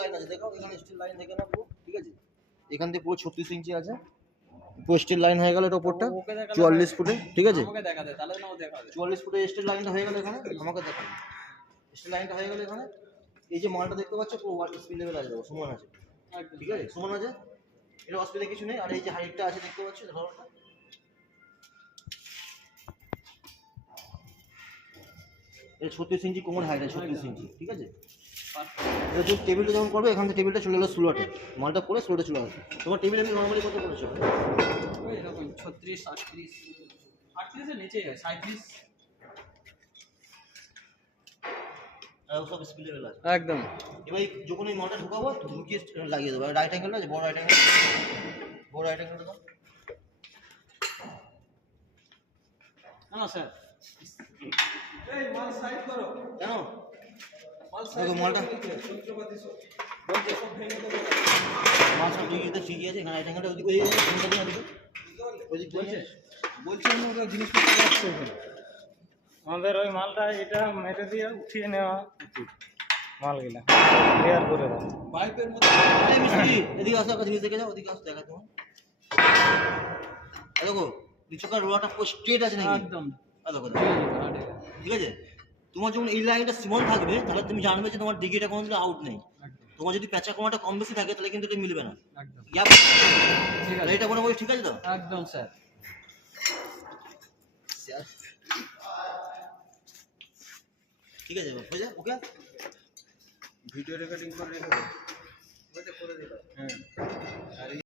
Line আছে, দেখো এখানে স্টিল লাইন থেকে না পুরো, ঠিক আছে? এখান থেকে পুরো 36 ইঞ্চি আছে, পুরো স্টিল লাইন হয়ে গেল এটা উপরটা 44 ফুটে, ঠিক আছে? আমাকে দেখা দে তাহলে না ও দেখা দে 44 ফুটে স্টিল লাইনটা হয়ে গেল এখানে, আমাকে দেখান। স্টিল লাইনটা হয়ে গেল এখানে, এই যে মালটা দেখতে পাচ্ছ পুরো ওয়াটার স্পিড লেভেল আছে, সমান আছে, ঠিক আছে? সমান আছে, এটা অসুবিধা কিছু নেই। আর এই যে হাইটটা আছে দেখতে পাচ্ছ ধরনটা, এটা 36 ইঞ্চি কোমর হাইট আছে, 36 ইঞ্চি, ঠিক আছে? এটা তুমি টেবিলটা যখন করবে এখান থেকে টেবিলটা চলে গেলো স্লোটে, মালটা করে স্লোটে চলে আসবে। তোমার টেবিল আমি নর্মালি কত করেছো? ওই এরকম 36 38 38 এর নিচেই হয় 37 সব স্পিড লেভেল আছে একদম। এবার যখন এই মালটা ঢুকাবো ঢুকিয়ে লাগিয়ে দেবো। রাইট অ্যাঙ্গেল আছে, বড় রাইট অ্যাঙ্গেল, বড় রাইট অ্যাঙ্গেল দাও না স্যার এই মাল সাইড করো কেন? মাল সাইড মালটা যন্ত্রপাতি সব বলতে সব ভেঙে দেবো। মাল সব ঠিকই আছে, এখানে রাইট অ্যাঙ্গেলটা ওদিকে ওদিক বলছি আমরা জিনিসপত্র রাখছি ওখানে। আমাদের ওই মালটা এটা মেরে দিয়ে উঠিয়ে নেওয়া উচিত, মালগুলা ক্লিয়ার করে দাও। পাইপের মধ্যে এদিকে আসো, একটা জিনিস দেখে যাও, ওদিকে আসো দেখা তোমার। দেখো নিচকার রোলারটা পুরো স্ট্রেট আছে নাকি? একদম দেখো, ঠিক আছে? তোমার যখন এই লাইনটা সমান থাকবে তাহলে তুমি জানবে যে তোমার ডিগ্রিটা কোনো দিন আউট নেই। তোমার যদি প্যাঁচা কোণাটা কম বেশি থাকে তাহলে কিন্তু এটা মিলবে না। একদম ঠিক আছে, এটা কোনো বই ঠিক আছে তো? একদম স্যার। ঠিক আছে, হয়ে যা, ওকে। ভিডিও রেকর্ডিং করে রেখে দাও, ওইটা করে দিলাম। হ্যাঁ।